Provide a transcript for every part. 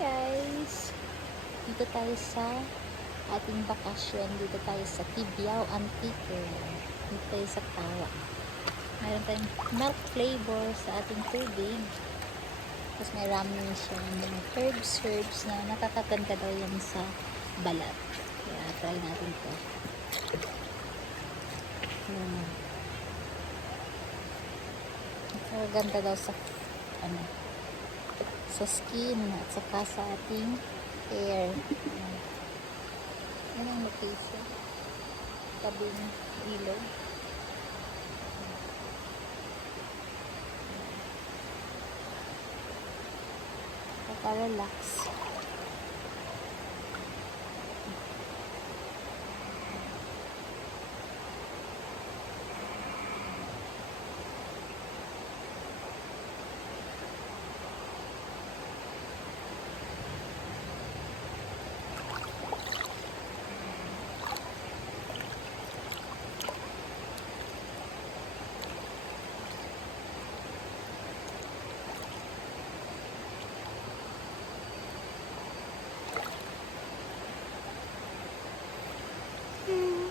Guys, dito tayo sa ating bakasyon. Dito tayo sa Tibiao Antique. Dito tayo sa Tawa. Mayroon tayong milk flavor sa ating tubig. Tapos may ramen siya ng herbs na nakakaganda daw yan sa balat. Kaya try natin to. Nakakaganda daw sa sa skin at saka sa ating hair. Yan ang location. Tabing ilog. Relax.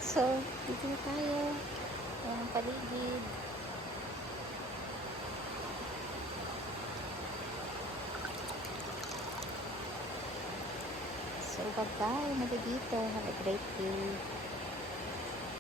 So, dito na tayo. Ayan ang paligid. So, bye-bye. Dito. Have a great day.